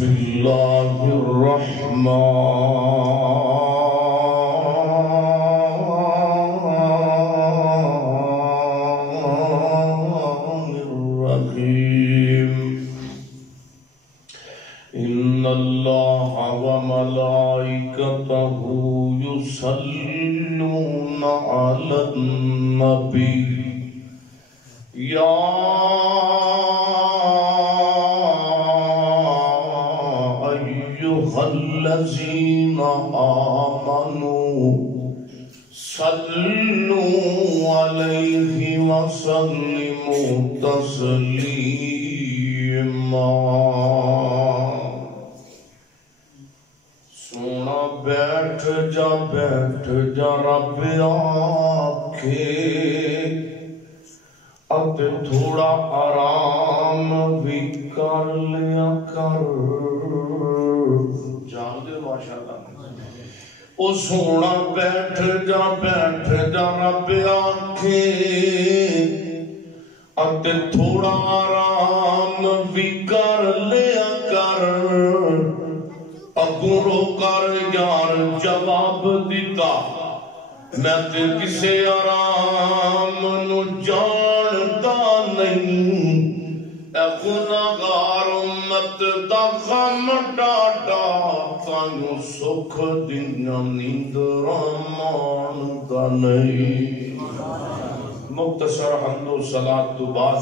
بسم اللہ الرحمن الرحیم ان اللہ وملائکتہ یصلون علی النبی یا الذین آمنوا صلوا علیہ وسلموا تسلیما سونا بیٹھ جا رب آکھے اب تھوڑا آرام بھی کر لیا کر جان دے ماشاءاللہ او سونا بیٹھ جا رب آنکھے اب تھوڑا آرام بھی کر لیا کر اگوں رو کر یار جواب دیتا میں تے کسے آرام نو جانتا نہیں اے گناہگار امت دا غم ڈاڈا تانوں سکھ دنیا نیندراں ماندا نہیں مختصر حمد و صلاۃ تو بعد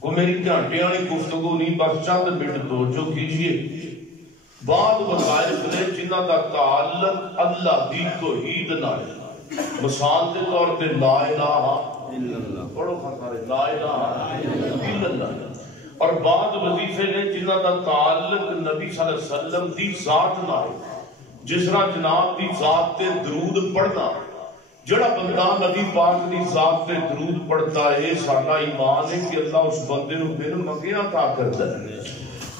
کو میری گھنٹے والی گفتگو نہیں بس چند منٹ توجہ کیجیے بعد وظائف نے جنہ دا تعلق اللہ دی توحید نال مثال کے طور پہ لا الہ الا اللہ پڑھو خاطر لا الہ الا اللہ اور بعد وظیفے نے جنہ دا تعلق نبی صلی اللہ علیہ وسلم دی ذات نال جس طرح جناب دی ذات تے درود پڑھنا جڑا بندہ نبی پاک دی ذات تے درود پڑھتا ہے ساڈا ایمان ہے کہ اللہ اس بندے نو بن منگے عطا کرتا ہے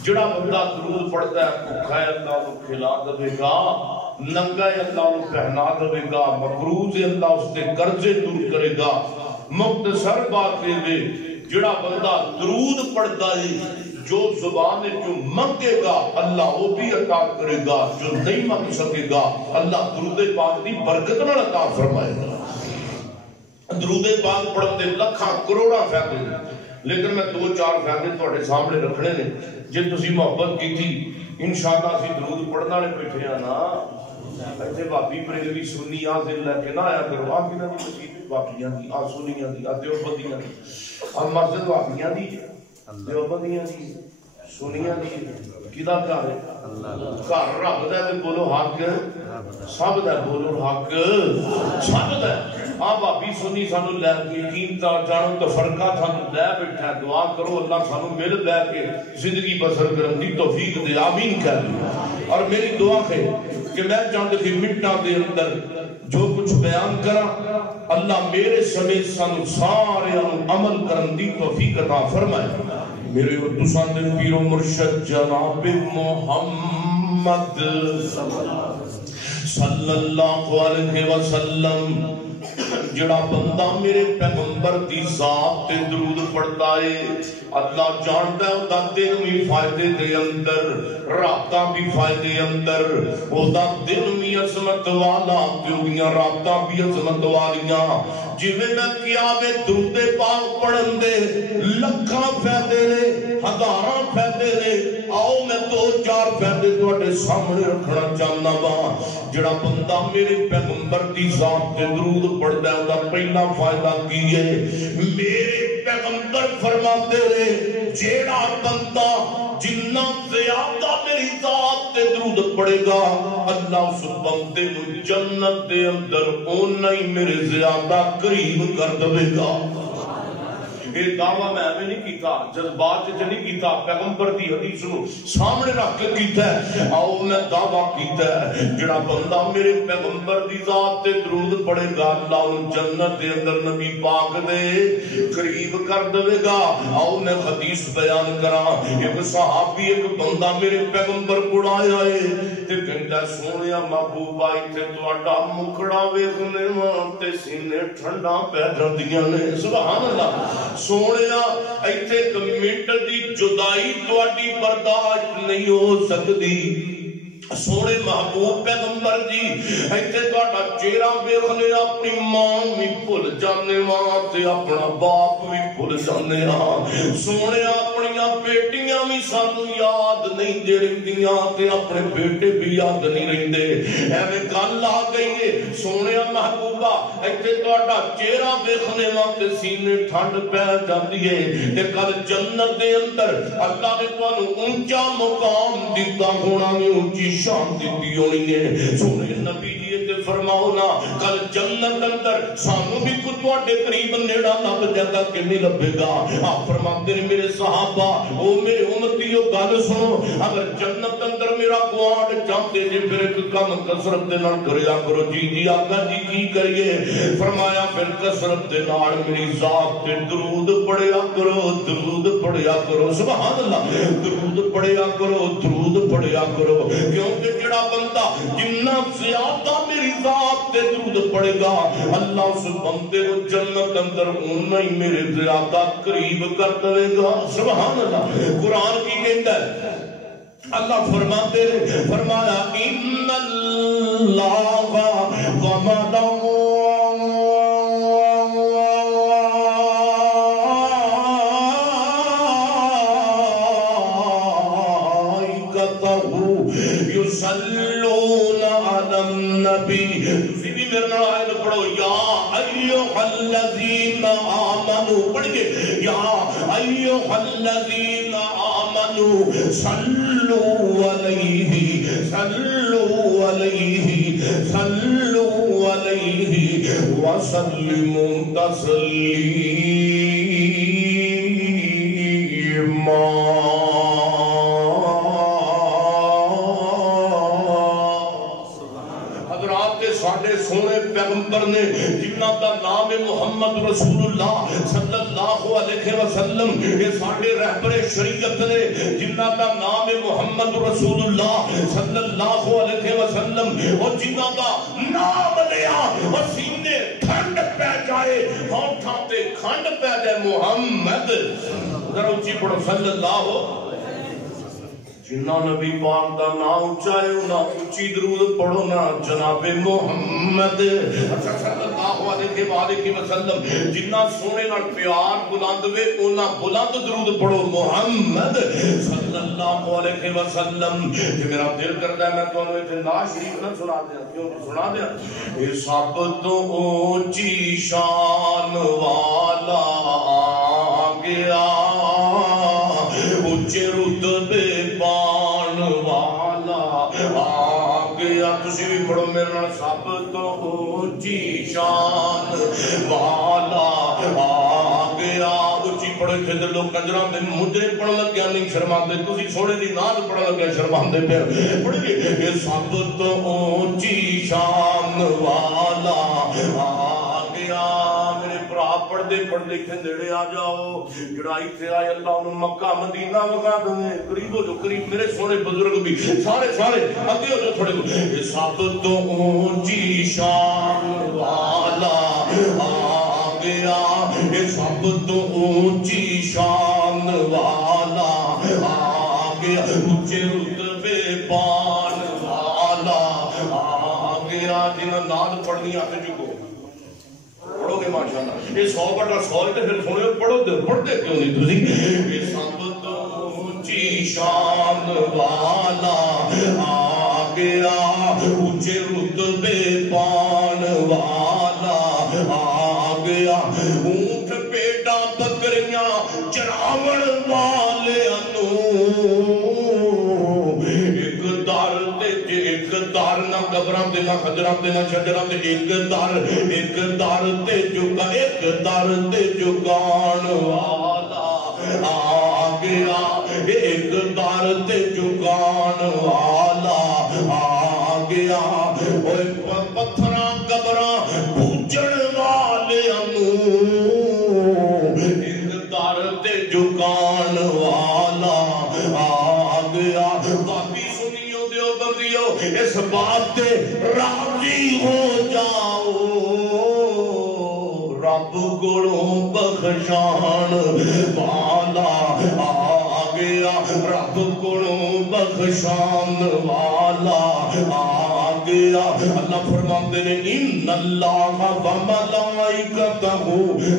جڑا بندہ درود پڑھتا ہے بھوکا ہے اللہ کو کھلا دے گا ننگا ہے اللہ کو پہنا دے گا مقروض ہے اللہ اس کے قرضے دور کرے گا مختصر بات ہے جڑا بندہ درود پڑھتا ہے جو زبان جو منگے گا اللہ وہ بھی عطا کرے گا جو نہیں مانگ سکے گا اللہ درود پاک دی برکت نال عطا فرمائے گا درود پاک پڑھتے لکھاں کروڑاں فائدے لیکن میں دو چار فائدے تواڈے سامنے رکھنے نے جے تسی محبت کی تھی انشاءاللہ اسی درود پڑھنا لے بیٹھے ہیں نا ایتھے بابی بریلوی سنی آزل لے کے نہ آیا کرو آپ کی نہ دی مسجد باقیاں دی آ سنیاں دی آ دیوبندیاں دی آ مسجد باقیاں دی دیوبندیاں دی سنیاں دی کدا گھر ہے گھر رب دا تے بولو حق سب دا بولو حق سب دا آ بابی سنی سانو لے یقین تا جانو تفرقہ سانو لے بیٹھا ہے دعا کرو اللہ سانو مل لے کے زندگی بسر کرن دی توفیق دے آمین کہہ دو اور میری دعا ہے کہ میں چاہتے کہ منٹاں دے اندر جو کچھ بیان کرا اللہ میرے سمیت سانو سارے عمل کرن دی توفیق عطا فرمائے میرے تساں دے پیر و مرشد جناب محمد صلی اللہ علیہ وسلم جڑا بندہ میرے پیغمبر دی ذات تے درود پڑھتا ہے اللہ جانتا ہے دا دن بھی فائدے دے اندر رابطہ بھی فائدے اندر دا دن بھی عظمت والا پیوگیاں رابطہ بھی عظمت والیاں جویں میں کیا میں درود پاک پڑھن دے لکھاں فائدے نے ہزاراں فائدے نے آؤ میں دو چار فائدے تواڈے سامنے رکھنا چاہنا وا جڑا بندہ میرے پیغمبر دی ذات تے درود پڑھدا ہے دا پہلا فائدہ کی ہے میرے پیغمبر فرماتے رہے جیڑا بندہ جنہ زیادہ میری ذات تے درود پڑے گا اللہ اس بندے نو جنت دے اندر اونا ہی میرے زیادہ قریب کر دے گا یہ دعویٰ میں ہمیں نہیں کیتا جذبات سے نہیں کیتا پیغمبر دی حدیث نو سامنے رکھ کے کیتا ہے آؤ میں دعویٰ کیتا ہے جڑا بندہ میرے پیغمبر دی ذات تے درود پڑے گا اللہ ان جنت دے اندر نبی پاک دے قریب کر دے گا آؤ میں حدیث بیان کرا ایک صحابی ایک بندہ میرے پیغمبر کو آیا ہے تے کہندا سونیا محبوبہ ایتھے تہاڈا مکھڑا ویکھنے واسطے سینے ٹھنڈا پہ جاندیاں نے سبحان اللہ سونے ایتھے ایک منٹ دی جدائی تواڈی برداشت نہیں ہو سکتی سونے محبوب پیغمبر جی ایتھے تہاڈا چہرہ ویکھنے اپنی ماں بھی بھول جانے ہاں تے اپنا باپ بھی بھول جانے ہاں سونے اپنیاں بیٹیاں بھی سانو یاد نہیں دے رہندیاں تے اپنے بیٹے بھی یاد نہیں رہندے ایویں گل آ گئی ہے سونے محبوبہ ایتھے تہاڈا چہرہ ویکھنے تے سینے ٹھنڈ پہ جاندی ہے تے کل جنت دے اندر اللہ نے تانوں اونچا مقام دتا ہونا میں اونچی شان دیتی ہونی ہے سونے نبی جی تے فرماؤ نا کل جنت اندر سانو بھی کچھ تواڈے قریب نیڑا لب جائے گا کہ نہیں لبے گا آپ فرماتے ہیں میرے صحابہ او میرے امتیو گل سنو اگر جنت اندر میرا گواڑ چاہتے جی پھر ایک کم کثرت دے نال کریا کرو جی جی آقا جی کی کریے فرمایا پھر کثرت دے نال میری ذات تے درود پڑھیا کرو سبحان اللہ درود پڑھیا کرو کیونکہ جڑا بندہ جنہ زیادہ میری ذات تے درود پڑے گا اللہ اس بندے کو جنت اندر اونہ ہی میرے زیادہ قریب کر دے گا سبحان اللہ قرآن کی کہتا ہے اللہ فرماتے ہیں فرمایا ان اللہ یصلون علی النبی تسی بھی میرے نال آیت پڑھو یا ایھا الذین آمنوا پڑھیے یا ایھا الذین آمنوا صلوا علیہ وسلموا تسلیما سونے پیغمبر نے جنہ دا نام محمد رسول اللہ صلی اللہ علیہ وسلم یہ ساڑھے رہبر شریعت نے جنہ دا نام محمد رسول اللہ صلی اللہ علیہ وسلم اور جنہ دا نام لیا اور سینے ٹھنڈ پہ جائے ہونٹاں تے کھنڈ پہ جائے محمد ذرا اونچی پڑھو صلی اللہ جنہ نبی پاک دا نام اونچائے انہاں اونچی درود پڑھو نا جناب محمد صلی اللہ علیہ وسلم جنہ سونے نال پیار بلند وے انہاں بلند درود پڑھو محمد صلی اللہ علیہ وسلم کہ میرا دل کرتا ہے میں تانوں ایتھے نعت شریف نہ سنا دیا کیوں سنا دیا اے سب تو اونچی شان والا آ گیا اونچے رتبے پان والا آ گیا تسی بھی پڑھو میرے نال سب تو اونچی شان والا آ گیا اونچی پڑھو اتھے تے لوگ کنجراں دے مجرے پڑھن لگیا نہیں شرماندے تسی سونے دی نعت پڑھن لگیا شرماندے پھر پڑھیے یہ سب تو اونچی شان والا آ گیا میرے پڑھتے پڑھتے کھندڑے آ جاؤ جڑائی سے آئے اللہ انہوں مکہ مدینہ وگا دیں قریب ہو جو قریب میرے سونے بزرگ بھی سارے آگے ہو جو تھوڑے یہ سب تو اونچی شان والا آ گیا یہ سب تو اونچی شان والا آ گیا اونچے رتبے پان والا آ گیا جنہاں ناد پڑھنی آتے جو پڑھو گے ماشاءاللہ یہ 100/100 تے پھر سنے پڑھو تے پڑھتے کیوں نہیں تسی یہ سب تو اونچی شان والا آ گیا اونچے رتبے پان والا آ گیا اونٹ پیڑاں بکریاں چراون والے ایک دار نہ قبراں تے نہ خجراں تے نہ شجراں تے ایک دار تے جگا ایک دار تے جگان والا آ گیا ایک دار تے جگان والا آ گیا اوے پتھراں قبراں پوجن والے ایک دار تے جگان والا آ گیا باقی سنیو دیو بندیو اس بات تے راضی ہو جاؤ رب کو بخشان والا آ گیا، رب کو بخشان والا آ گیا۔ اللہ فرماتے ہیں ان اللہ و ملائکتہ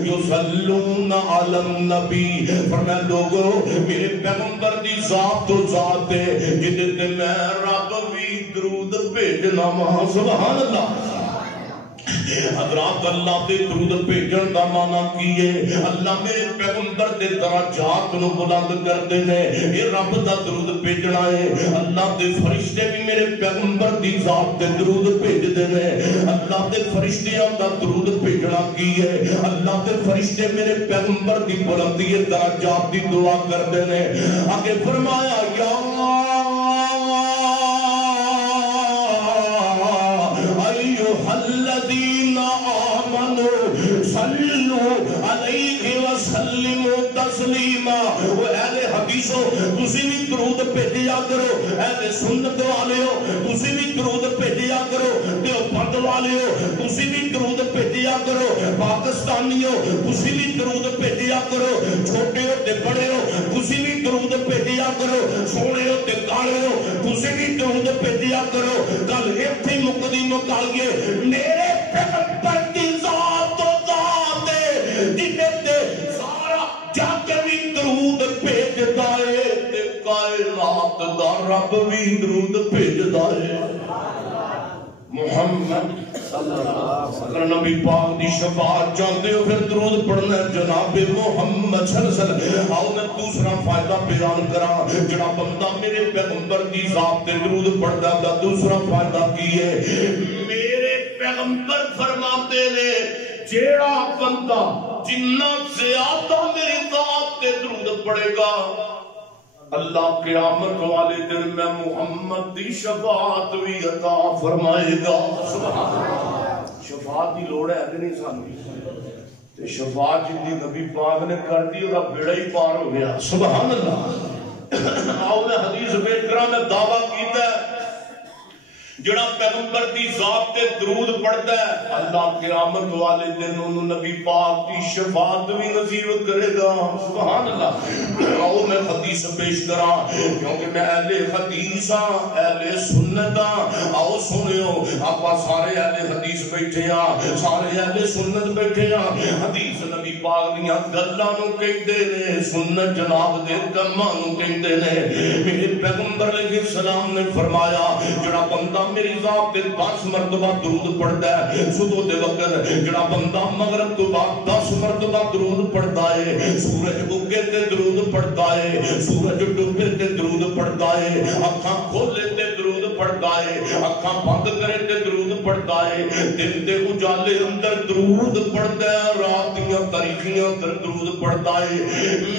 یصلون علی النبی، فرمایا لوگوں میرے پیغمبر دی ذات تو ذات ہے جدے تے میں رب بھی درود بھیجنا وا۔ سبحان اللہ۔ حضرات اللہ دے درود بھیجن دا معنی کی ہے؟ اللہ میرے پیغمبر دے درجات نو بلند کردے نے، یہ رب دا درود بھیجنا ہے۔ اللہ دے فرشتے بھی میرے پیغمبر دی ذات تے درود بھیجدے نے۔ اللہ دے فرشتیاں دا درود بھیجنا کی ہے؟ اللہ دے فرشتے میرے پیغمبر دی بلندی درجات دی دعا کردے نے۔ آگے فرمایا یا الذین آمنوا صلوا علیہ وسلموا تسلیما۔ وہ اہل حدیثو تسی بھی درود بھیجیا کرو، اہل سنت والےو تسی بھی درود بھیجیا کرو، دیوبند والےو تسی بھی درود بھیجیا کرو، پاکستانیو تسی بھی درود بھیجیا کرو، چھوٹے ہو تے بڑے ہو تسی بھی درود بھیجیا کرو، سونے ہو تے کالے ہو تسی بھی درود بھیجیا کرو۔ کل ایتھے مقدی مکال گئے میرے پیغمبر کی ذات تو ذات ہے جنہیں تے سارا جا کے بھی درود بھیجدا ہے تے کائنات دا رب بھی درود بھیجدا ہے۔ محمد صلی اللہ علیہ وسلم، اگر نبی پاک دی شفاعت چاہتے ہو پھر درود پڑھنا ہے جناب محمد صلی اللہ علیہ وسلم۔ آؤ میں دوسرا فائدہ بیان کراں، جڑا بندہ میرے پیغمبر دی ذات تے درود پڑھدا ہے دوسرا فائدہ کی ہے؟ میرے پیغمبر فرماتے نے جیڑا بندہ جنہ زیادہ میری ذات تے درود پڑھے گا اللہ قیامت والے دن میں محمد دی شفاعت بھی عطا فرمائے گا۔ سبحان اللہ۔ شفاعت دی لوڑ ہے کہ نہیں سانو؟ تے شفاعت جن نبی پاک نے کر دی وہ بیڑا ہی پار ہو گیا۔ سبحان اللہ۔ آؤ میں حدیث پیش کراں، میں دعویٰ کیتا ہے جڑا پیغمبر دی ذات تے درود پڑھتا ہے اللہ قیامت والے دن انہوں نبی پاک دی شفاعت بھی نصیب کرے گا۔ سبحان اللہ۔ آؤ میں حدیث پیش کراں کیونکہ میں اہل حدیث ہاں، اہل سنت ہاں۔ آؤ سنیو آپا سارے اہل حدیث بیٹھے ہاں، سارے اہل سنت بیٹھے ہاں۔ حدیث نبی پاک دیاں گلاں نو کہندے نے، سنت جناب دے کماں نو کہندے نے۔ میرے پیغمبر علیہ السلام نے فرمایا جڑا بندہ میری ذات تے 10 مرتبہ درود پڑھتا ہے صبح دے وقت، جڑا بندہ مغرب تو بعد 10 مرتبہ درود پڑھتا ہے، سورج اگے تے درود پڑھتا ہے، سورج ڈوبے تے درود پڑھتا ہے، اکھاں کھولے تے درود پڑھتا ہے، اکھاں بند کرے تے درود پڑھتا ہے، دن دے اجالے اندر درود پڑھتا ہے، رات دیاں تاریکیاں اندر درود پڑھتا ہے۔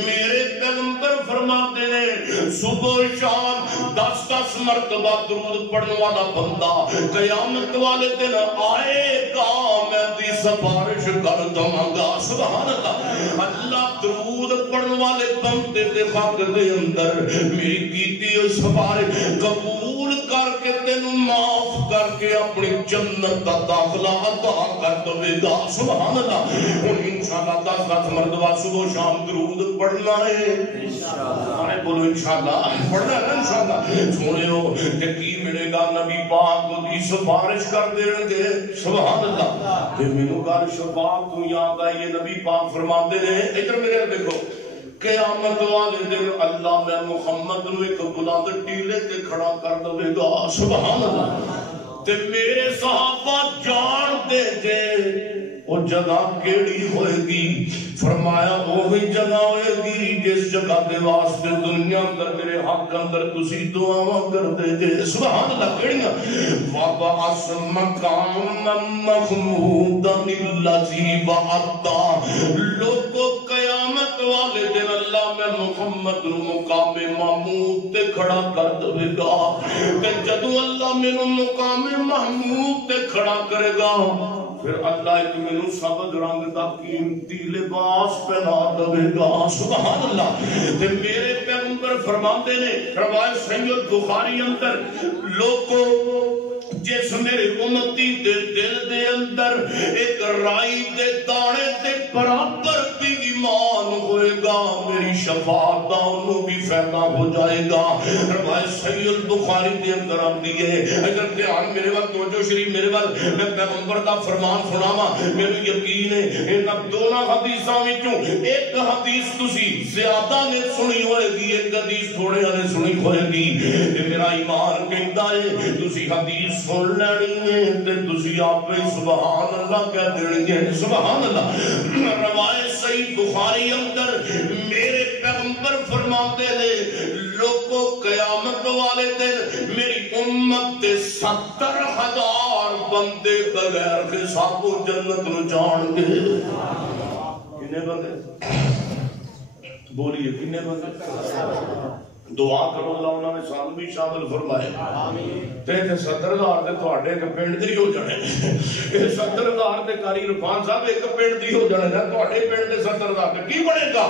میرے پیغمبر فرماتے ہیں صبح شام 10 مرتبہ درود پڑھنے والا بندہ قیامت والے دن آئے گا میں دی سفارش کر دوں گا۔ سبحان اللہ۔ اللہ درود پڑھنے والے بندے دے حق دے اندر میری کیتی ہوئی سفارش قبول کر کے تینوں معاف کر کے اپنی جنت دا داخلہ عطا کر دے گا۔ سبحان اللہ۔ ہن انشاءاللہ 10 مرتبہ صبح شام درود پڑھنا ہے انشاءاللہ۔ بولو انشاءاللہ پڑھنا ہے انشاءاللہ۔ سنو کہ کی ملے گا؟ نبی پاک کو دی سفارش کر دیں گے۔ سبحان اللہ۔ کہ مینوں گل شفاعت تو یاد آئی ہے، نبی پاک فرماتے ہیں ادھر میرے دیکھو قیامت والے دن اللہ میں محمد نو ایک بلند ٹیلے تے کھڑا کر دے گا۔ سبحان اللہ۔ تے میرے صحابہ جان دے جے وہ جگہ کیڑی ہوئے گی؟ فرمایا وہی جگہ ہوئے گی جس جگہ کے واسطے دنیا اندر میرے حق اندر تسی دعاواں کرتے گے۔ سبحان اللہ۔ کیڑیاں؟ وَبَعَثْ مَقَامًا مَحْمُودًا الَّذِي وَعَدْتَ۔ لوگوں قیامت والے دن اللہ میں محمد نو مقام محمود تے کھڑا کر دے گا۔ تے جدوں اللہ مینوں مقام محمود تے کھڑا کرے گا پھر اللہ ایک مینوں سبز رنگ دا قیمتی لباس پہنا دے گا سبحان اللہ تے میرے پیغمبر فرماندے نے روایت صحیح بخاری اندر لوگوں جس میرے امتی دے دل دے اندر ایک رائی دے دانے دے برابر بھی ایمان ہوئے گا میری شفاعت دا انہوں بھی فیضا ہو جائے گا روایت صحیح البخاری دے اندر آتی ہے اگر دھیان میرے وقت توجہ شریف میرے وقت میں پیغمبر دا فرمان سناواں میرے یقین ہے ان دونوں حدیثاں وچوں ایک حدیث تسی زیادہ نے سنی ہوئے گی ایک حدیث تھوڑے نے سنی ہوئے گی میرا ایمان کہتا ہے تسی حدیث سن لینی ہے تے تسی آپ سبحان اللہ کہہ دینی ہے سبحان اللہ روایت صحیح بخاری اندر میرے پیغمبر فرماتے ہیں لوگوں قیامت والے دن میری امت دے 70,000 بندے بغیر حساب و جنت نو جان گے کنے بندے بولیے کنے بندے دعا کرو اللہ انہوں نے سانو بھی شامل فرمائے تے 70,000 دے تواڈے تے پنڈ دے ہو جانے 70,000 دے قاری عرفان صاحب ایک پنڈ دی ہو جانے نا تواڈے پنڈ دے 70,000 دے کی بنے گا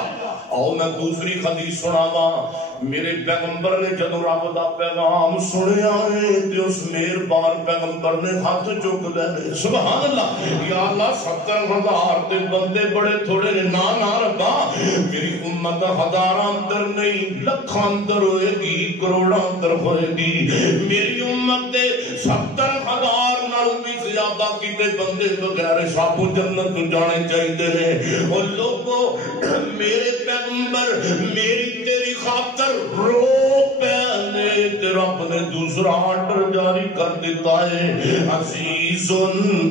آؤ میں دوسری حدیث سناواں میرے پیغمبر نے جدوں رب دا پیغام سنیا ہے تے اس مہربان پیغمبر نے ہاتھ چک لے سبحان اللہ یا اللہ 70,000 دے بندے بڑے تھوڑے نے نا ربا میری امت ہزاراں اندر نہیں لکھاں اندر ہوئے گی کروڑاں اندر ہوئے گی میری امت دے 70,000 نالوں بھی زیادہ کیتے بندے بغیر حساب و جنت جانے چاہیے نے اور لوگوں میرے پیغمبر میری تیری خاطر رو پہنے تے رب نے دوسرا آرڈر جاری کر دیتا ہے عزیز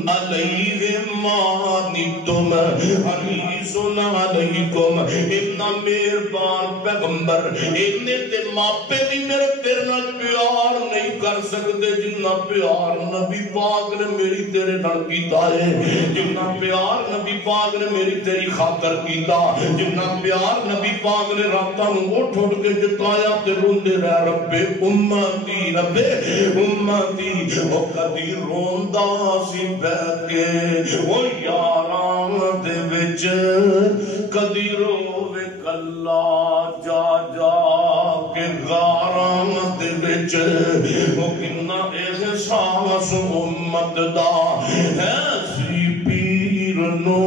علیہ ما عنتم حریص علیکم اتنا مہربان پیغمبر اتنے تے ماپے بھی میرے تیرے نال پیار نہیں کر سکتے جنہ پیار نبی پاک نے میری تیرے نال کیتا ہے جنہ پیار نبی پاک نے میری تیری خاطر کیتا جنہ پیار نبی پاک نے رابطہ نو اٹھ اٹھ کے جتایا تے روندے رہ رب امتی او کدی روندا سی بیٹھ کے او یاراں دے وچ کدی روے کلا جا جا کے غاراں دے وچ او کنا احساس امت دا ہے سی پیر نو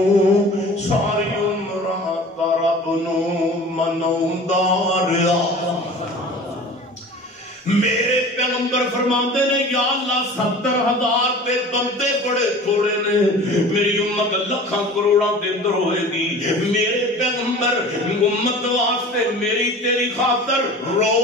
ساری عمر رب نو منوندا رہیا میرے پیغمبر فرماتے نے یا اللہ 70,000 تے بندے بڑے تھوڑے نے میری امت لکھاں کروڑاں دے اندر ہوئے گی میرے پیغمبر امت واسطے میری تیری خاطر رو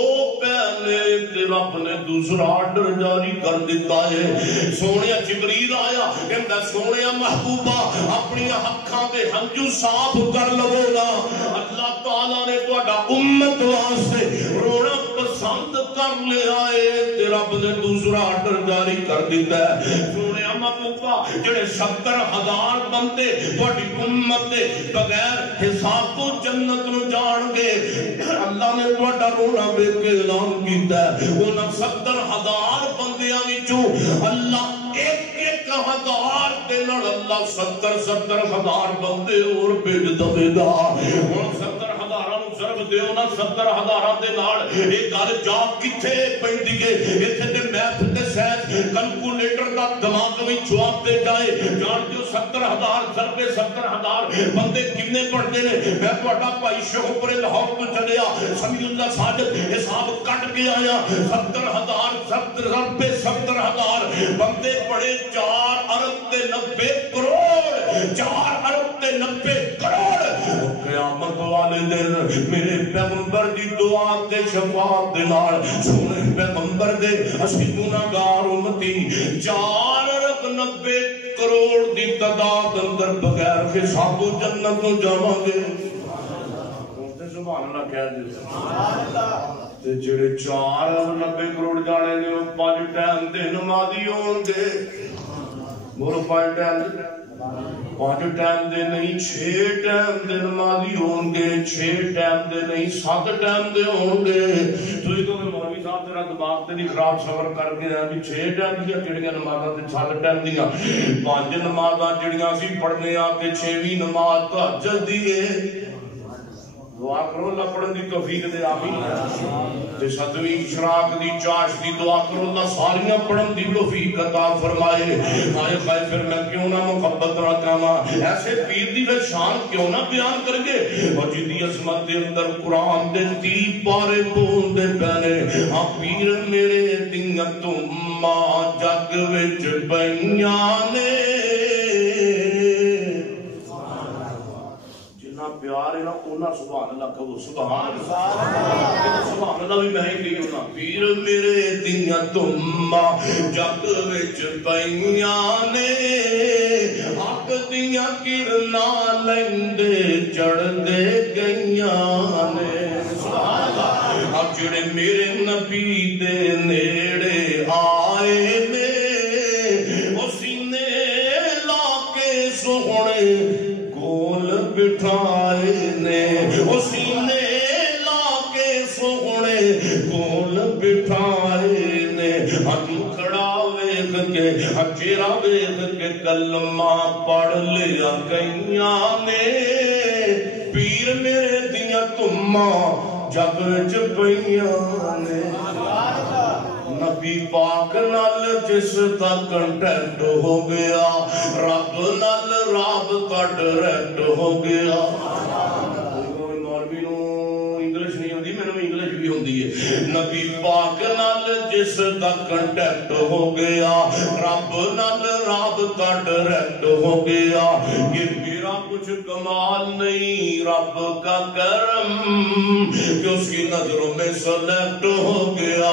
پہنے تے رب نے دوسرا آرڈر جاری کر دیتا ہے سونے جبریل آیا کہندا سونے محبوبہ اپنی اکھاں تے ہنجو صاف کر لو گا اللہ تعالی نے تہاڈا امت واسطے رونا پسند کر لے آئے تے رب نے دوسرا آرڈر جاری کر دیتا ہے سونے محبوبہ جڑے 70,000 بندے تہاڈی امت دے بغیر حساب تو جنت نو جان گے اللہ نے تہاڈا رونا ویکھ کے اعلان کیتا ہے انہاں 70,000 بندیاں وچوں اللہ ایک ہزار دے نال اللہ 70,000 بندے اور بھیج دے گا ہن 70,000 نو ضرب دیو نا 70,000 دے نال اے گل جا کتھے پیندی ہے ایتھے تے میتھ تے سائنس کیلکولیٹر دا دماغ وچ جواب دے جائے جان دیو 70,000 ضرب 70,000 بندے کنے بنتے نے میں تہاڈا بھائی شوہر لاہور تو چلیا سمیع اللہ ساجد حساب کٹ کے آیا 70,000 ضرب 70,000 بندے پڑے 4 ارب تے 90 کروڑ 4 ارب تے 90 کروڑ قیامت والے دن میرے پیغمبر دی دعا تے شفاعت دے نال سونے پیغمبر دے اسی گناہگار امتی 4 ارب 90 کروڑ دی تعداد اندر بغیر حساب و جنت نو جاواں گے سبحان اللہ کہہ دے سبحان اللہ تے جڑے 4 ارب 90 کروڑ جانے نے 5 ٹائم دے نمازی ہون گے بولو 5 ٹائم دے 5 ٹائم دے نہیں 6 ٹائم دے نمازی ہون گے 6 ٹائم دے نہیں 7 ٹائم دے ہون گے تو یہ تو مولوی مولوی صاحب تیرا دماغ تے نہیں خراب سفر کر کے آیا بھی 6 ٹائم دیا جڑیاں نمازاں تے 7 ٹائم دیا 5 نمازاں جڑیاں سی پڑھنے آ تے 6ویں نماز تہجد دی ہے دعا کرو اللہ پڑھن دی توفیق دے آمین تے 7ویں اشراق دی چاش دی دعا کرو اللہ ساریاں پڑھن دی توفیق عطا فرمائے آئے خیر پھر میں کیوں نہ محبت رکھاں ایسے پیر دی پھر شان کیوں نہ بیان کر کے اور جدی عظمت دے اندر قرآن دے 30 پارے بول دے پہنے ہاں پیر میرے دیاں تماں جگ وچ پئیاں نے پیار ہے نا اونا سبحان اللہ کہو سبحان اللہ بھی میں ہی کہی ہونا پیر میرے دیاں تماں جگ وچ پئیاں نے حق دیاں کرناں لیندے چڑھدے گئیاں نے سبحان اللہ اب جڑے میرے نبی دے نیڑے آئے نے وہ سینے لا کے سوہنے بٹھائے نے سینے لا کے سونے کول بٹھائے نے کھڑا ویکھ کے چہرہ ویکھ کے کلمہ پڑھ لیا کئیاں نے پیر میرے دیاں تماں جگ وچ پئیاں نے نبی پاک نال جس دا کنٹینٹ ہو گیا رب نال رابطہ ڈائریکٹ ہو گیا مولوی نو انگلش نہیں ہوندی مینوں انگلش بھی ہوندی ہے نبی پاک نال جس دا کنٹینٹ ہو گیا رب نال رابطہ ڈائریکٹ ہو گیا یہ میرا کچھ کمال نہیں رب کا کرم کہ اس کی نظروں میں سلیکٹ ہو گیا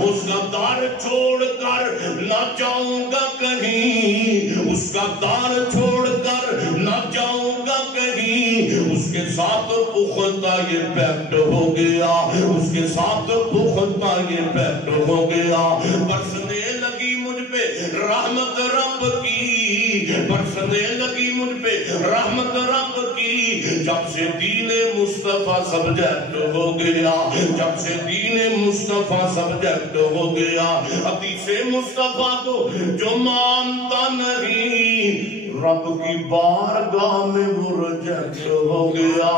اس کا دار چھوڑ کر نہ جاؤں گا کہیں اس کا دار چھوڑ کر نہ جاؤں گا کہیں اس کے ساتھ پختہ یہ پیکٹ ہو گیا اس کے ساتھ پختہ یہ پیکٹ ہو گیا برسنے لگی مجھ پہ رحمت رب کی برسنے لگی مجھ پہ رحمت رب کی جب سے دین مصطفیٰ سبجیکٹ ہو گیا جب سے دین مصطفیٰ سبجیکٹ ہو گیا حدیث مصطفیٰ کو جو مانتا نہیں رب کی بارگاہ میں وہ ریجیکٹ ہو گیا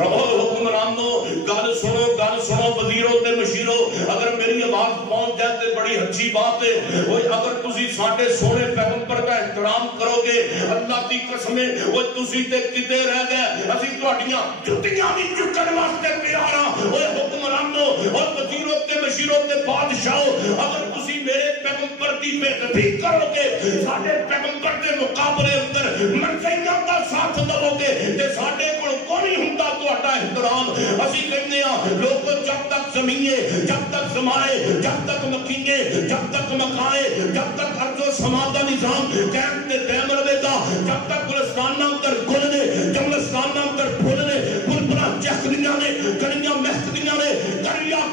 حکمرانوں گل سنو وزیروں تے مشیروں اگر میری آواز پہنچ جائے تے بڑی اچھی بات ہے وہ اگر تسی ساڈے سونے پیغمبر کا احترام کرو گے اللہ دی قسم وہ تسی تے کتے رہ گئے اسی تہاڈیاں جُتیاں بھی چکن واسطے تیار ہاں اوے حکمرانوں اور وزیروں تے مشیروں تے بادشاہوں اگر تسی میرے پیغمبر دی بے عزتی کرو گے ساڈے پیغمبر دے مقابلے اندر مرزیاں دا ساتھ دو گے تے ساڈے کول کوئی ہوندا تہاڈا احترام اسی کہندے ہاں لوگ جب تک زمینیں جب تک سمائے جب تک مکینے جب تک مکائے جب تک ارض و سما دا نظام قائم تے دائم رہے گا جب تک گلستاناں اندر گل نے جنگلستاناں اندر پھول نے گلبنا چہکدیاں نے کڑیاں مہکدیاں نے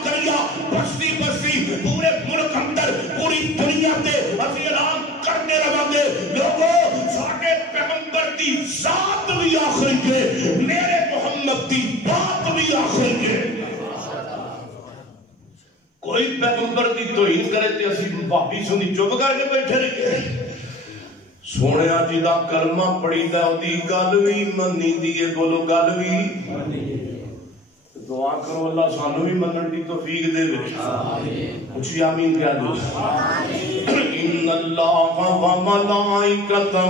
کریا بستی بستی پورے ملک اندر پوری دنیا تے اسی اعلان کرنے رہاں گے لوگوں ساڈے پیغمبر دی ذات بھی آخری ہے میرے محمد دی بات بھی آخری ہے کوئی پیغمبر دی توہین کرے تے اسی بابی سنی چپ کر کے بیٹھے رہے سونے جی دا کلمہ پڑھی دا دی گل بھی منی دیے بولو گل بھی دعا کرو اللہ سانو بھی منن دی توفیق دے اچھی آمین کہہ دو ان اللہ و ملائکتہ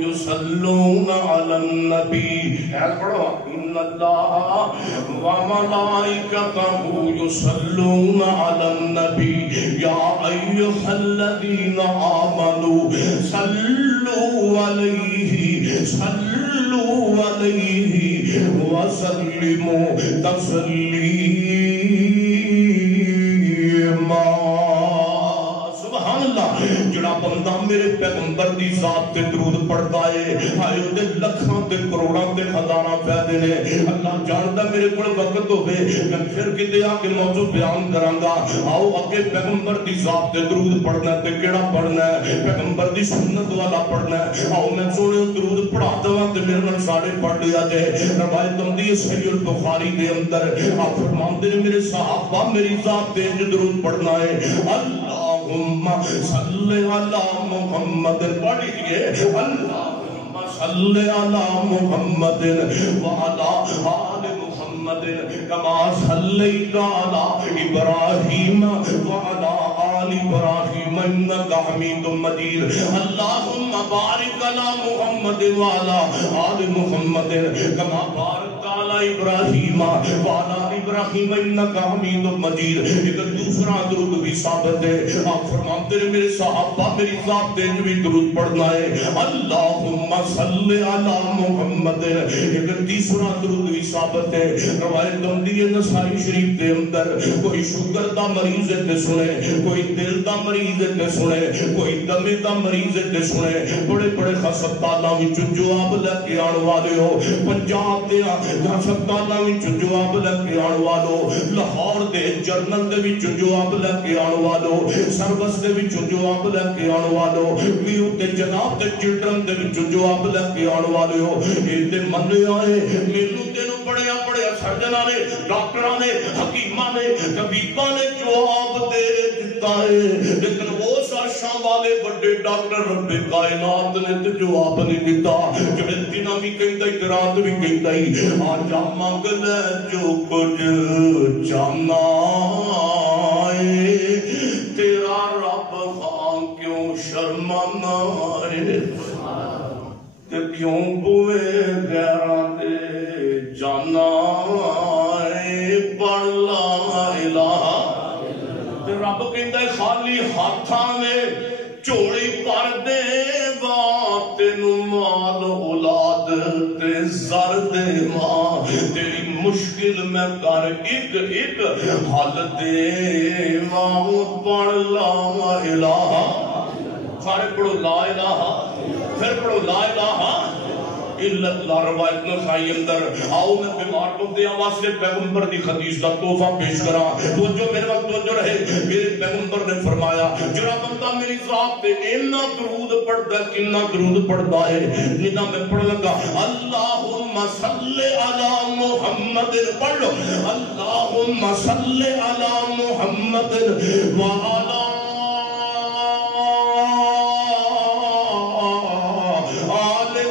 یصلون علی النبی ایت پڑھو ان اللہ و ملائکتہ یصلون علی النبی یا ایھا الذین آمنوا صلوا علیہ وسلموا تسلیما سبحان اللہ جڑا بندہ میرے پیغمبر دی ذات تے درود پڑھتا ہے ہائے او دے لکھاں تے کروڑاں تے ہزاراں فائدے نے اللہ جاندا میرے کول وقت ہوے میں پھر کتے آ کے موضوع بیان کراں گا آؤ اگے پیغمبر دی ذات تے درود پڑھنا تے کیڑا پڑھنا ہے پیغمبر دی سنت والا پڑھنا ہے آؤ میں سونے درود پڑھا دواں تے میرے نال سارے پڑھ لیا جے روایت آندی ہے صحیح البخاری دے اندر آپ فرماندے نے میرے صحابہ میری ذات تے درود پڑھنا ہے اللہم صلی علی محمد پڑھیے اللہم صلی علی محمد وعلی آل محمد کما صلیت علی ابراہیم وعلی آل ابراہیم انک حمید مجید اللہم بارک علی محمد وعلی آل محمد کما بارکت علی ابراہیم وعلی ابراہیم انک حمید مجید ایک دوسرا درود بھی ثابت ہے آپ فرماتے ہیں میرے صحابہ میری ذات تے بھی درود پڑھنا ہے اللہم صلی علی محمد ایک تیسرا درود بھی ثابت ہے روایت آندی ہے نسائی شریف دے اندر کوئی شوگر دا مریض تے سنے کوئی دل دا مریض تے سنے کوئی دمے دا مریض تے سنے بڑے بڑے ہسپتالاں وچ جواب لے کے آن والے ہو پنجاب دے ہسپتالاں وچ جواب لے کے آن والو لاہور دے جرنل دے وچ جواب لے کے آن والو سروس دے وچ جواب لے کے آن والو میو تے جناب تے چلڈرن دے وچ جواب لے کے آن والے ہو اے تے مننے آئے مینوں تینوں بڑے سرجناں نے ڈاکٹراں نے حکیماں نے طبیباں نے جواب دے دیتا ہے لیکن وہ سرشاں والے بڑے ڈاکٹر رب کائنات نے تے جواب نہیں دیتا جڑے دناں بھی کہندا ہی رات بھی کہندا ہی آ جا منگ لے جو کچھ چاہنا ہے تیرا رب خان کیوں شرمانا ہے تے کیوں بوئے غیران دے جانا ہے پڑھ لا الہ تے رب کہندا ہے خالی ہاتھاں میں چوڑی پر دے وا تینوں مال اولاد تے زر دے ماں تیری مشکل میں کر ایک ایک حل دے وا پڑھ لا الہ سارے پڑھو لا الہ پھر پڑھو لا الہ الا اللہ روایت نسائی اندر آؤ میں بیمار کو دے واسطے پیغمبر دی حدیث دا تحفہ پیش کرا توجہ میرے وقت توجہ رہے میرے پیغمبر نے فرمایا جڑا بندہ میری ذات تے اتنا درود پڑھدا کتنا درود پڑھدا ہے جنا میں پڑھ لگا اللہم صلی علی محمد پڑھ لو اللہم صلی علی محمد وعلی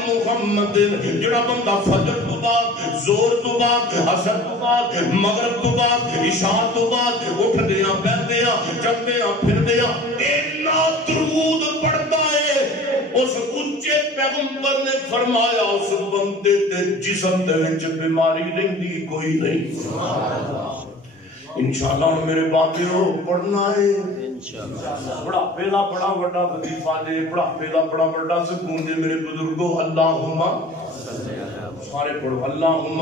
جڑا بندہ فجر تو بعد زور تو بعد عصر تو بعد مغرب تو بعد عشاء تو بعد اٹھ دیا بیٹھدیا چڑھدیا پھردیا اتنا درود پڑھتا ہے اس اونچے پیغمبر نے فرمایا اس بندے تے جسم دے وچ بیماری رہندی کوئی نہیں انشاءاللہ میرے باقیوں پڑھنا ہے بڑھاپے دا بڑا بڑا وظیفہ دے بڑھاپے دا بڑا بڑا سکون دے میرے بزرگوں اللہم سارے پڑھو اللہم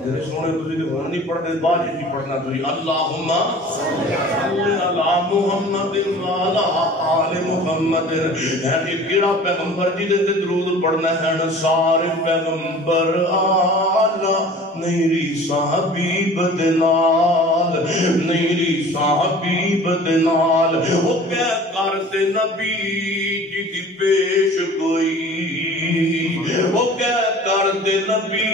میرے سونے تجھے تو ہونا نہیں پڑھتے بعد جی پڑھنا تجھے اللہم صلی علی محمد وعلی آل محمد یعنی کیڑا پیغمبر جی دے درود پڑھنا ہے سارے پیغمبر آلہ نیری صحبیب دنال نیری صحبیب دنال وہ کیا کرتے نبی جی دی پیش گوئی وہ کیا کرتے نبی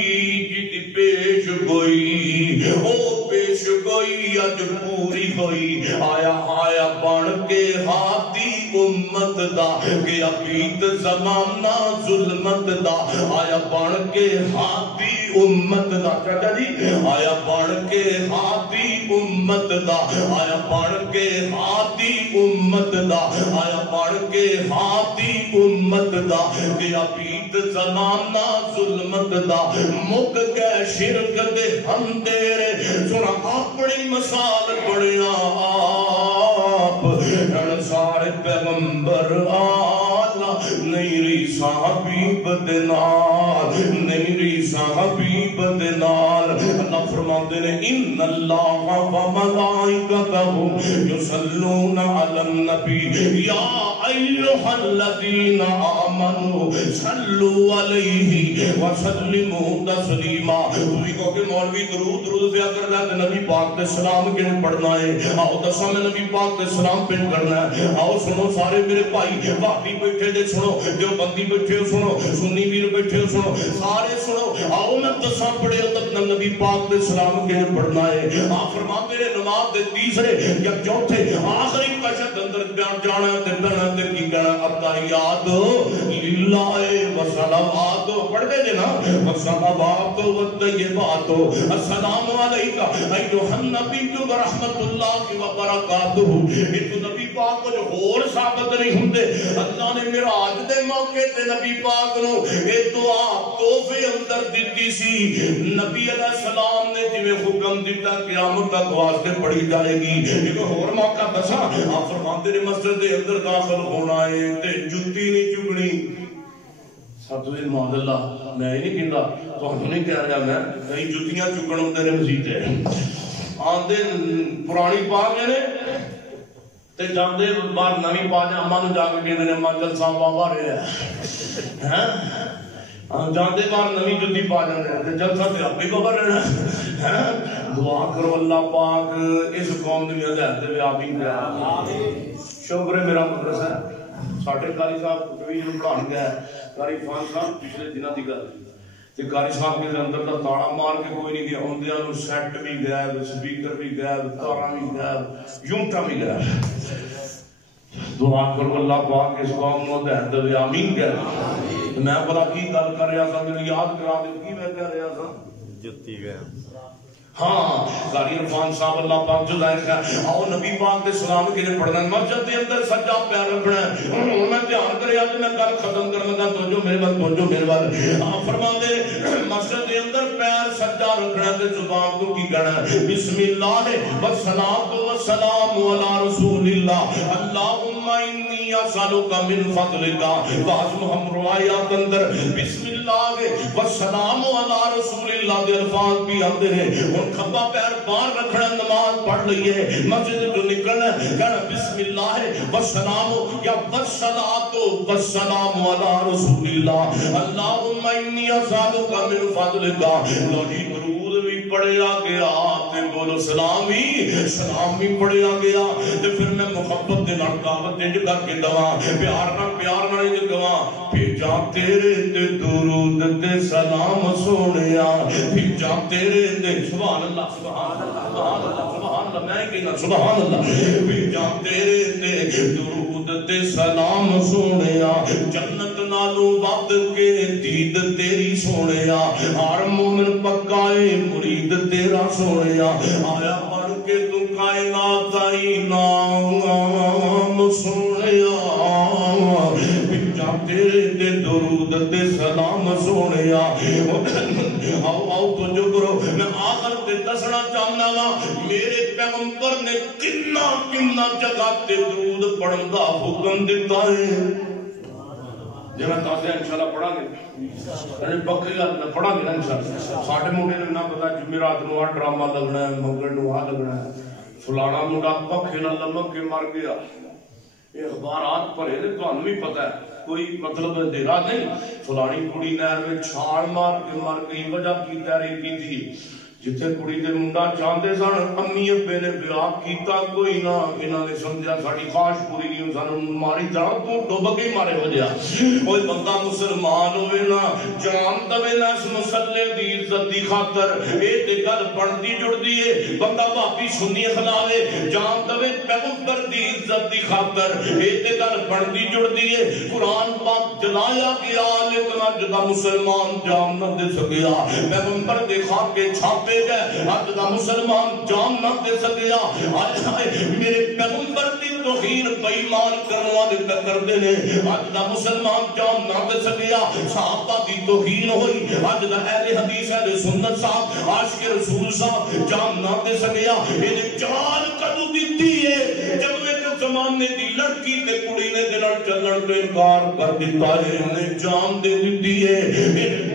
جی دی پیش گوئی وہ پیش گوئی اج پوری ہوئی آیا آیا بن کے ہاتھی امت دا گیا بیت زمانہ ظلمت دا آیا بن کے ہاتھی امت دا چاچا جی آیا بن کے ہاتھی امت دا آیا بن کے ہاتھی امت دا آیا بن کے ہاتھی امت دا گیا بیت زمانہ ظلمت دا مک کے شرک دے ہم تیرے سنا اپنی مثال بڑھیا آپ سارے پیغمبر آلہ نیری صحبیب دنال نیری صحبیب دنال اللہ فرماتے فرماتے ہیں ان اللہ و ملائکتہ یصلون علی النبی یا ایھا الذین آمنوا صلوا علیہ وسلموا تسلیما. تسی کہو کہ مولوی درود پیا کرنا ہے تے نبی پاک تے سلام کیوں پڑھنا ہے؟ آؤ دساں میں نبی پاک تے سلام پہ کرنا ہے. آؤ سنو سارے میرے بھائی بھابی بیٹھے دے سنو, جو بندی بیٹھے ہو سنو, سنی ویر بیٹھے ہو سنو, سارے سنو. آؤ میں دساں بڑے ادب نبی پاک تے سلام کیوں پڑھنا ہے. آپ فرماتے ہیں نماز دے تیسرے یا چوتھے آخری کشت اندر جانا تے بہنا تے کی کہنا التحیات للہ وصلوات پڑھتے جے نا وصلوات والطیبات السلام علیکہ ایھا النبی ورحمۃ اللہ وبرکاتہ. یہ تو نبی پاک کو جو اور ثابت نہیں ہوندے. اللہ نے معراج دے موقع تے نبی پاک نو اے دعا تحفے اندر دتی سی. نبی علیہ السلام نے جویں حکم دیتا قیامت تک واسطے پڑھی جائے گی. ایک اور موقع دسا آپ فرماتے نے مسجد دے اندر داخل ہونا ہے تے جُتی نہیں چگنی. سب تو معاذ اللہ میں نہیں کہندا تہاڈوں نہیں کہہ رہا میں کئی جُتیاں چگن ہوندے نے مسجد تے آندے پرانی پا گئے نے تے جاندے باہر نویں پا جا اماں نو جا کے کہندے نے اماں جلسہ بابا رہیا ہیں جاندے باہر نویں جُتی پا جاندے تے جلسہ تے آپ ہی بابا رہنا ہے. دعا کرو اللہ پاک اس قوم دی ہدایت دے آپ ہی دے. شکر ہے میرا مدرسہ ساڈے قاری صاحب کوئی نوں پڑھان گیا قاری فان صاحب پچھلے دنوں دی گل تے قاری صاحب کے اندر دا تاڑا مار کے کوئی نہیں گیا. اوندیاں نو سیٹ بھی گیا, سپیکر بھی گیا, تاراں بھی گیا, یونٹا بھی گیا. دعا کرو اللہ پاک اس قوم نو ہدایت دے آمین کہہ. میں بڑا کی گل کر رہا تھا میرے یاد کرا دے کی میں کہہ رہا تھا جُتی گیا. ہاں قاری عرفان صاحب اللہ پاک جو ظاہر ہے آؤ نبی پاک دے سلام کے لیے پڑھنا ہے. مسجد دے اندر سجا پیر رکھنا ہے. ہن میں دھیان کریا تے میں گل ختم کرن لگا. توجہ میرے وال, توجہ میرے وال. آپ فرماندے مسجد دے اندر پیر سجا رکھنا ہے تے زبان تو کی کہنا ہے بسم اللہ والصلاۃ والسلام علی رسول اللہ اللہم انی اسالک من فضلک. بعض محمد روایات اندر بسم اللہ والسلام علی رسول اللہ دے الفاظ بھی آتے ہیں. کھبا پیر باہر رکھنا, نماز پڑھ لئیے, مسجد جو نکلنا کہنا بسم اللہ والسلام یا والصلاۃ والسلام علی رسول اللہ اللہم انی اسالک من فضلک. لو جی درود بھی پڑھیا گیا تے بولو سلام بھی پڑھیا گیا تے پھر میں محبت دے نال دعوت انج کر کے دواں پیار نال انج کہاں بھیجا تیرے تے درود تے سلام سونیا بھیجا تیرے تے سبحان اللہ سبحان اللہ سبحان اللہ سبحان اللہ. میں کہنا سبحان اللہ. بھیجا تیرے تے درود تے سلام سونیا جنت نالوں ود کے دید تیری سونیا. ہر مومن پکا اے مرید تیرا سونیا. آیا پڑھ کے تو کائنات دا نام سونیا بھیجا تیرے تے درود تے سلام سونیا. آؤ تو جو کرو میں آخر تے دسنا چاہنا وا میرے پیغمبر نے کنا جگہ تے درود پڑھن دا حکم دیتا ہے. جی میں تاسے انشاءاللہ پڑھا گے بکری میں پڑھا گے انشاءاللہ. ساڈے منڈے نے نہ پتا جمعرات نو آ ڈرامہ لگنا ہے, منگل نو آ لگنا ہے, فلانا منڈا پکھے نال لمک کے مر گیا. یہ اخبارات پڑھے نے تانوں بھی پتہ ہے کوئی مطلب دیرا نہیں. فلانی کڑی نہر میں چھال مار کے مر گئی. وجہ کی تحریک کی تھی جتھے کڑی دے منڈا چاہتے سن امی ابے نے بیاہ کیتا کوئی نہ. انہاں نے سمجھا ساڈی خواہش پوری نہیں سانو ماری جان تو ڈوب کے مارے ہو جا. کوئی بندہ مسلمان ہوئے نا جان دوے نا اس مسلے دی عزت دی خاطر اے تے گل بنتی جڑدی ہے. بندہ بھابی سنی کھلاوے جان دوے پیغمبر دی عزت دی خاطر اے تے گل بنتی جڑدی ہے. قرآن پاک جلایا گیا لیکن اج دا مسلمان جان نہ دے سکیا. پیغمبر دے خاکے چھاپے اج دا مسلمان جان نہ دے سکیا. میرے پیغمبر دی توہین بے ایمان کرنے والے کردے نے. اج دا مسلمان جان نہ دے سکیا. صحابہ دی توہین ہوئی. اج دا اہل حدیث اہل سنت صاحب عاشق رسول صاحب جان نہ دے سکیا. یہ جان کدو دتی ہے جب ایک زمانے دی لڑکی تے کڑی نے دے نال چلن تو انکار کر دیتا ہے. انہیں جان دے دتی ہے.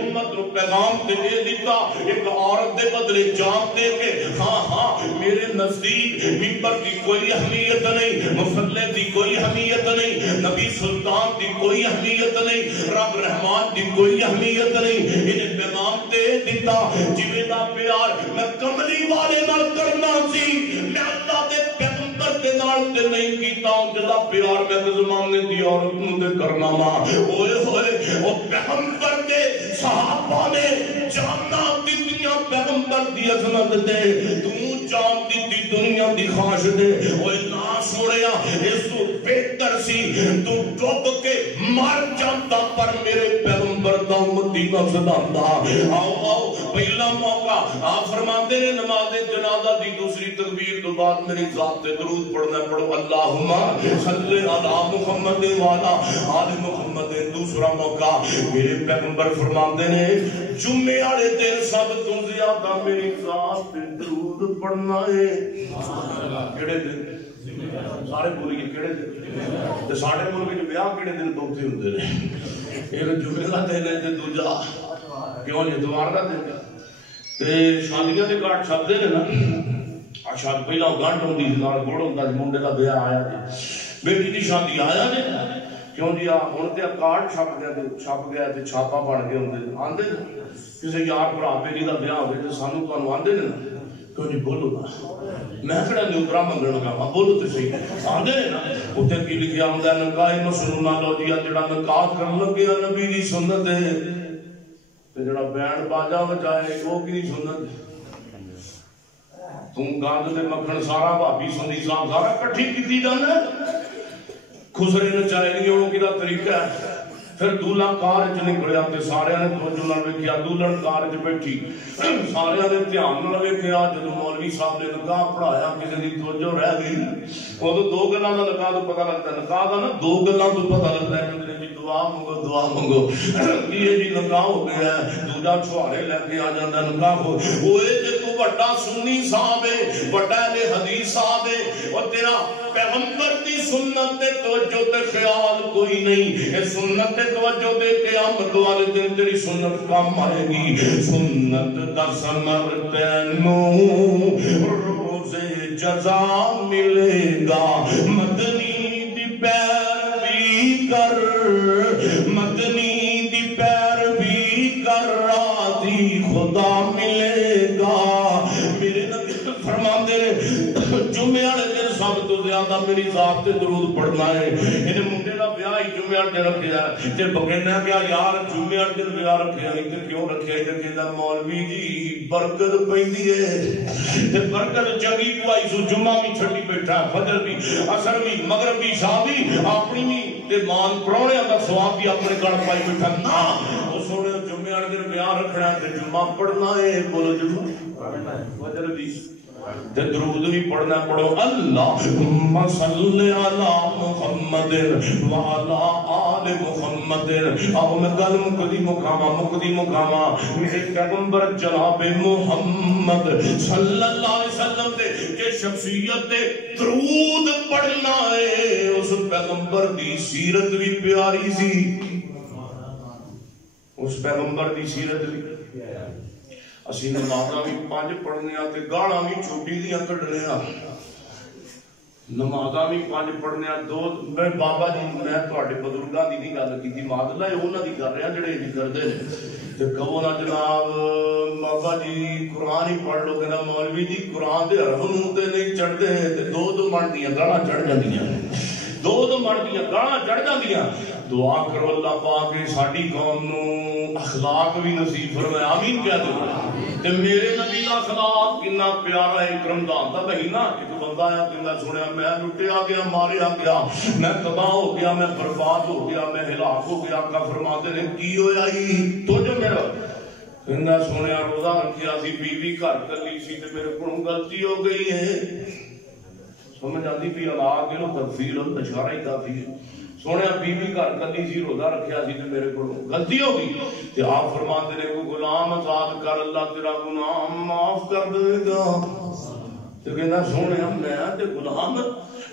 امت نو پیغام تے دے دیتا ایک عورت دے بدلے جان دے کے ہاں ہاں میرے نزدیک منبر کی کوئی اہمیت نہیں، مصلی دی کوئی اہمیت نہیں، نبی سلطان دی کوئی اہمیت نہیں، رب رحمان دی کوئی اہمیت نہیں، انہیں پیغام دے دیتا جویں دا پیار میں کملی والے نال کرنا سی میں اللہ دے پیغمبر دے نال تے نہیں کیتا جدا پیار میں تے زمانے دی عورت نوں تے کرنا وا اوئے ہوئے او پیغمبر دے صحابہ نے جاننا دتیاں پیغمبر دی عظمت دے تو جان دی دنیا دی خواہش دے اوئے نا سوڑیا اس تو بہتر سی تو ڈوب کے مر جاتا پر میرے پیغمبر دا امتی نہ سداندا آؤ آؤ پہلا موقع آپ فرماتے ہیں نماز جنازہ دی دوسری تکبیر تو بعد میری ذات تے درود پڑھنا پڑھو اللہم صلی علی محمد والا آل محمد دوسرا موقع میرے پیغمبر فرماتے ہیں جمعے والے دن سب تو زیادہ میری ذات تے درود پڑھنا ہے کیڑے دن سارے بولیے کیڑے دن تے ساڈے ملک وچ بیاہ کیڑے دن تو اوتھے ہوندے نے ایک جمعے دا دن ہے تے دوجا کیوں نہیں اتوار دا دن تے شادیاں دے کارڈ چھپدے نے نا شاد پہلا گنڈ ہوندی نال گڑ ہوندا منڈے دا بیاہ آیا جی بیٹی دی شادی آیا جی کیوں جی ہن تے کارڈ چھپ گیا تے چھاپا بن کے ہوندے آندے کسے یار بھرا بیٹی دا بیاہ ہوے تے سانو تانوں آندے نے کیوں جی بولو نا میں کہڑا نہیں اترا منگن لگا بولو تے صحیح آندے نے نا اوتے کی لکھیا ہوندا نکاح مسنونہ لو جی جڑا نکاح کرن لگیا نبی دی سنت ہے تے جڑا بینڈ باجا وجائے وہ کی سنت تم گاند تے مکھن سارا بھابی سندی صاحب سارا کٹھی کیتی جانا خسرے نچائے نہیں وہ کیدا طریقہ ہے پھر دولہا کار چ نکلیا تے سارے نے توجہ نال ویکھیا دولہن کار چ بیٹھی سارے نے دھیان نال ویکھیا جدوں مولوی صاحب نے نکاح پڑھایا کسے دی توجہ رہ گئی اودوں دو گلاں دا نکاح تو پتہ لگتا ہے نکاح دا نا دو گلاں تو پتہ لگتا ہے کہ دعا منگو یہ جی نکاح ہو گیا ہے دوجا چھوارے لے کے آ جاندا نکاح ہو اوئے تے تو بڑا سنی صاحب ہے بڑا اہل حدیث صاحب ہے اور تیرا پیغمبر دی سنت تے توجہ تے خیال کوئی نہیں اے سنت تے توجہ دے قیامت والے دن تیری سنت کام آئے گی سنت دا ثمر تینوں روز جزا ملے گا مدنی دی پیروی کر مدنی دی پیروی کر راضی خدا ملے گا میرے نبی فرماندے نے جمعے والے دن سب تو زیادہ میری ذات تے درود پڑھنا ہے انہیں منڈے دا بیاہ ہی جمعے والے دن رکھیا ہے تے بگینا کیا یار جمعے والے دن بیاہ رکھیا نہیں تے کیوں رکھیا ہے کہ مولوی جی برکت پیندی ہے تے برکت چنگی پوائی سو جمعہ بھی چھٹی بیٹھا فجر بھی عصر بھی مغرب بھی عشاء بھی اپنی بھی تے مان پروڑیاں دا ثواب بھی اپنے گل پائی بیٹھا نا او سونے جمعے والے دن بیاہ رکھنا تے جمعہ پڑھنا ہے بولو جمعہ فجر بھی تے درود بھی پڑھنا پڑھو اللہم صلی علی محمد وعلا آل محمد اب میں گل مکدی مقامہ میرے پیغمبر جناب محمد صلی اللہ علیہ وسلم دے کہ شخصیت دے درود پڑھنا ہے اس پیغمبر دی سیرت بھی پیاری سی اس پیغمبر دی سیرت بھی اسی نمازاں بھی 5 پڑھنے تے گالاں بھی چھوٹی دیاں کڈنے نمازاں بھی 5 پڑھنے دو میں بابا جی میں تواڈے بزرگاں دی نہیں گل کیتی ماد اللہ انہاں دی کر رہا جڑے نہیں کردے تے کہو نا جناب بابا جی قرآن ہی پڑھ لو کہنا مولوی جی قرآن دے حرف منہ تے نہیں چڑھدے تے دو من دیاں گالاں چڑھ جاندیاں دو من دیاں گالاں چڑھ جاندیاں دعا کرو اللہ پاک ساڈی قوم نو اخلاق بھی نصیب فرمائے آمین کہہ دو تے میرے نبی دا اخلاق کتنا پیارا ہے رمضان دا مہینہ ایک بندہ آیا کہندا سنیا میں لٹیا گیا ماریا گیا میں تباہ ہو گیا میں برباد ہو گیا میں ہلاک ہو گیا کا فرماتے نے کی ہویا تو جو میرا کہندا سنیا روزہ رکھیا سی بیوی گھر کلی سی تے میرے کولوں غلطی ہو گئی ہے سمجھ آندی بھی اولاد دے نو تفصیل اشارہ ہی کافی ہے سونے بیوی گھر کلی سی روزہ رکھیا سی تے میرے کو غلطی ہو گئی تے آپ فرماتے نے کوئی غلام آزاد کر اللہ تیرا گناہ معاف کر دے گا تے کہنا سونے میں تے غلام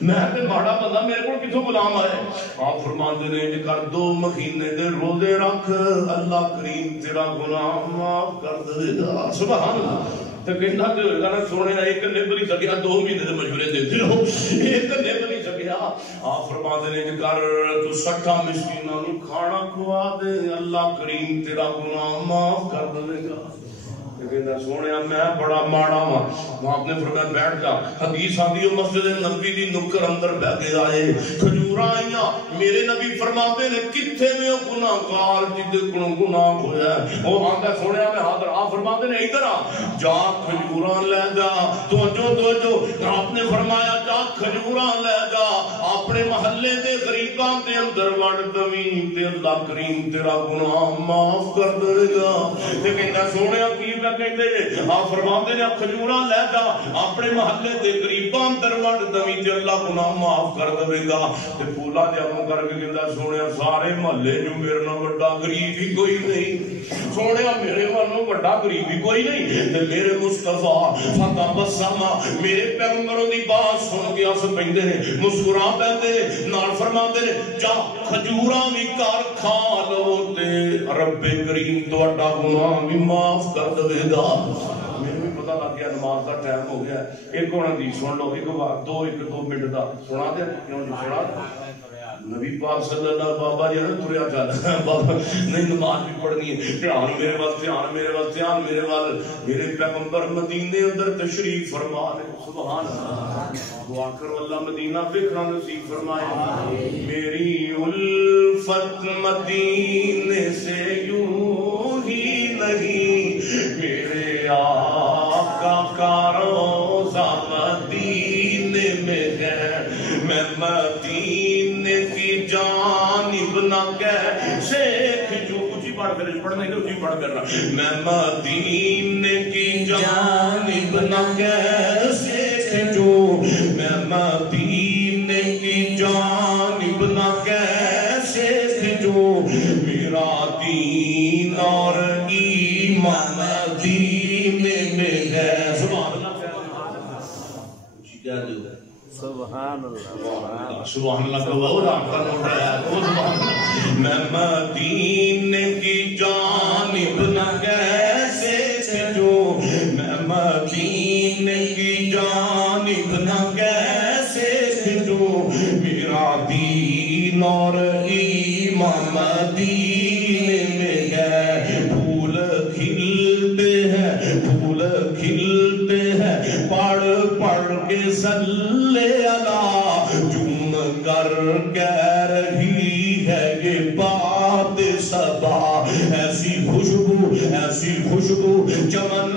میں تے ماڑا بندہ میرے کو کتوں غلام آئے. آپ فرماندے نے انج کر 2 مہینے دے روزے رکھ اللہ کریم تیرا گناہ معاف کر دے گا. سبحان اللہ. تو کہنا جو ہوگا نا سونے ایک نب نہیں سکیا 2 مہینے دے مشورے دیتے ہو ایک نب نہیں سکیا. آپ فرماندے نے انج کر تو 60 مسکیناں نوں کھانا کھوا دے اللہ کریم تیرا گناہ معاف کر دے گا. سونے میں بڑا ماڑا ہاں. آپ نے فرمایا بیٹھ جا. حدیث آتی ہے مسجد نبی دی نکر اندر بہ کے آئے کھجوراں آئیاں. میرے نبی فرماتے نے کتھے میں او گناہگار جدے کولوں گناہ ہویا ہے. وہ آندا سونے میں حاضر. آپ فرماتے نے ادھر آ جا کھجوراں لے جا. توجہ آپ نے فرمایا جا کھجوراں لے جا اپنے محلے دے غریباں دے اندر وڑ دمی تے اللہ کریم تیرا گناہ معاف کر دے گا. تے کہندا سونے کی آپ فرماتے ہیں کھجوراں لے جا اپنے محلے دے غریباں اندر وڑ دمی تے اللہ گناہ معاف کر دے گا. تے پولا جب کر کے کہندا سونے سارے محلے جو میرے نال بڑا غریب ہی کوئی نہیں. سونے میرے والوں بڑا غریب ہی کوئی نہیں. تے میرے مصطفیٰ فتبسم میرے پیغمبروں دی بات سن کے ہس پیندے نے مسکرا پیندے نے نال فرماندے نے جا کھجوراں وی کر کھا لو تے رب کریم تہاڈا گناہ بھی معاف کر دے گا. میرے بھی پتہ لگ گیا نماز کا ٹائم ہو گیا. ایک اور حدیث سن لو ایک بار 2 منٹ دا سنا دے. کیوں نہیں سنا نبی پاک صلی اللہ بابا جی نے تریا چل بابا نہیں نماز بھی پڑھنی ہے. دھیان میرے وال دھیان میرے وال دھیان میرے وال. میرے پیغمبر مدینے اندر تشریف فرما رہے. سبحان اللہ. دعا کرو اللہ مدینہ دیکھنا نصیب فرمائے. میری الفت مدینے سے یوں ہی نہیں میرے آقا کا روزہ مدینے میں ہے. میں مدینے کی جانب نہ کیسے کھچوں اونچی پڑھ کر پڑھنا ہے اونچی پڑھ کر میں مدینے کی جانب نہ کیسے کھچوں میں مدینے کی جانب نہ کیسے کھچوں میرا دین اور ایمان مدینے میں ہے. سبحان اللہ. سبحان اللہ سبحان اللہ میں مدینے کی جانب نہ کیسے کھچوں میں مدینے کی جانب نہ کیسے کھچوں میرا دین اور ایمان مدینے میں ہے. پھول کھلتے ہیں پڑھ پڑھ کے صلی اللہ جم کر کہہ رہی ہے یہ بات صبا. ایسی خوشبو چمن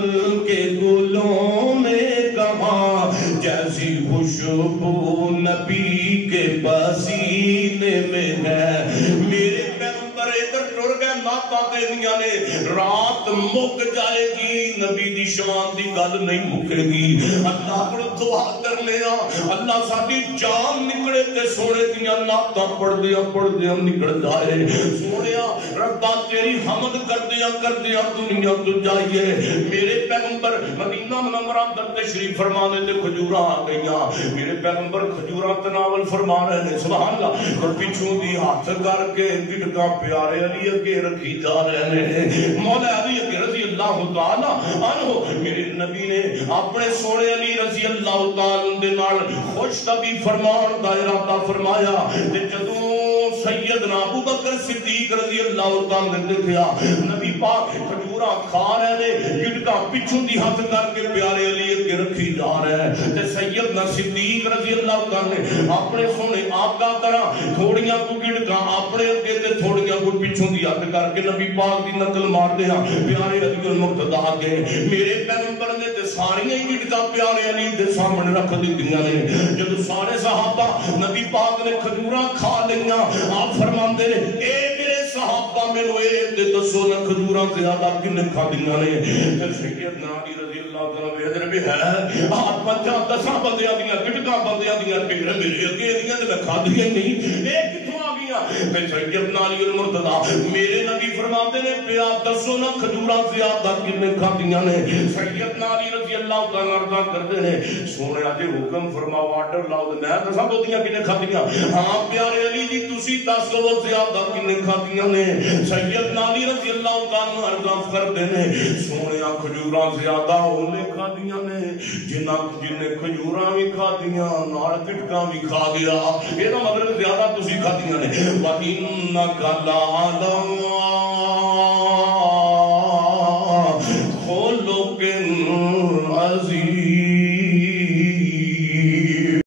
کے گلوں میں کہاں جیسی خوشبو نبی کے پسینے میں ہے. میرے پیغمبر ادھر ٹر گئے نعتاں دیندیاں نے رات مک جائے گی نبی دی شان دی گل نہیں مکے گی. اللہ کو دعا کر لیا اللہ ساری جان نکلے تے سونے دیاں نعتاں پڑھدیاں نکل جائے. سونیا ربا تیری حمد کردیاں دنیا تو جائیے. میرے پیغمبر مدینہ منورہ اندر تشریف فرما دے تے کھجوراں آ گئیاں. میرے پیغمبر کھجوراں تناول فرما رہے ہیں. سبحان اللہ. اور پیچھوں دی ہاتھ کر کے گٹکا پیارے علی اگے رکھی جا رہے ہیں. مولا علی اگے رضی اللہ تعالی عنہ میرے نبی نے اپنے سونے علی رضی اللہ تعالی دے نال خوش طبی فرمان دا ارادہ فرمایا. تے جدوں سیدنا ابو بکر صدیق رضی اللہ تعالی نے دیکھا نبی پاک کھجوراں کھا رہے نے گٹکا پیچھوں دی ہاتھ کر کے پیارے علی اگے رکھی جا رہے ہیں. تے سیدنا صدیق رضی اللہ تعالی نے اپنے سونے آقا طرح تھوڑیاں کو گٹکا اپنے اگے تے تھوڑیاں کو پیچھوں دی ہاتھ کر کے نبی پاک دی نقل مار دیا پیارے علی المرتضیٰ کے. میرے پیغمبر نے تے ساری گٹکا پیارے علی دے سامنے رکھ دتیاں نے. جب سارے صحابہ نبی پاک نے کھجوراں کھا لیاں آپ فرماندے نے اے میرے صحابہ میرے اے تے دسو نہ کھجوراں زیادہ کنے کھادیاں نے. سیدنا علی رضی اللہ تعالی عنہ بھی ہے آپ 50 10 بندیاں دیاں گٹکا بندیاں دیاں پھر میرے اگے دیاں تے کھادیاں نہیں. اے کتھوں آ گیا تے سیدنا علی المرتضی میرے نبی فرماتے نے پیا دسو نا کھجوراں زیادہ کنے کھادیاں نے سیدنا علی رضی اللہ تعالی عنہ کردے نے سونے دے حکم فرماؤ آرڈر لاؤ تے میں دساں بوتیاں کنے کھادیاں ہاں پیارے علی جی تسی دسو زیادہ کنے کھادیاں نے سیدنا علی رضی اللہ تعالی عنہ کردے نے سونے کھجوراں زیادہ اونے کھادیاں نے جنہیں کھجوراں بھی کھادیاں نال پٹکاں بھی کھا گیا یہ مطلب زیادہ تسی کھادیاں نے وَإِنَّكَ لَعَلَىٰ خُلُقٍ عَظِيمٍ